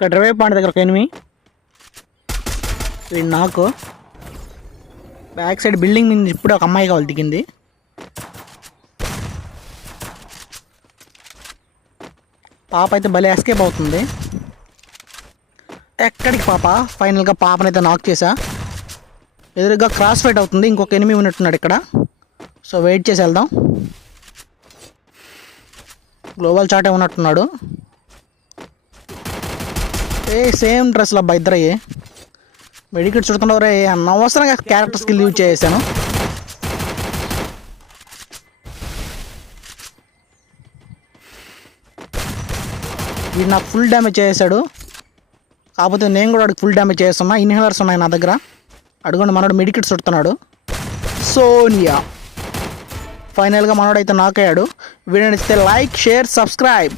ఇక్కడ drive point దగ్గర ఒక ఎనిమి వీడు నాకు బ్యాక్ సైడ్ బిల్డింగ్ మీద ఇప్పుడు ఒక అమ్మాయి కావాలి దిగింది. పాప అయితే భలే ఎస్కేప్ అవుతుంది. ఎక్కడికి పాప? ఫైనల్గా పాపనైతే నాక్ చేసా. ఎదురుగా క్రాస్ ఫైట్ అవుతుంది. ఇంకొక ఎనిమి ఉన్నట్టున్నాడు ఇక్కడ. సో వెయిట్ చేసి వెళ్దాం. గ్లోబల్ చాటే ఉన్నట్టున్నాడు. సేమ్ డ్రెస్లో అబ్బా ఇద్దరయ్యి. మెడికెట్ చుడుతున్నారు రే. అనవసరంగా క్యారెక్టర్ స్కిల్ యూజ్ చేశాను. వీడు నాకు ఫుల్ డ్యామేజ్ చేసాడు. కాకపోతే నేను కూడా వాడికి ఫుల్ డ్యామేజ్ చేస్తున్నా. ఇన్హేలర్స్ ఉన్నాయి నా దగ్గర. అడుగుండి మనోడు మెడికెట్ చుడుతున్నాడు. సోనియా ఫైనల్గా మనోడైతే నాకయ్యాడు. వీడియో నచ్చితే లైక్, షేర్, సబ్స్క్రైబ్.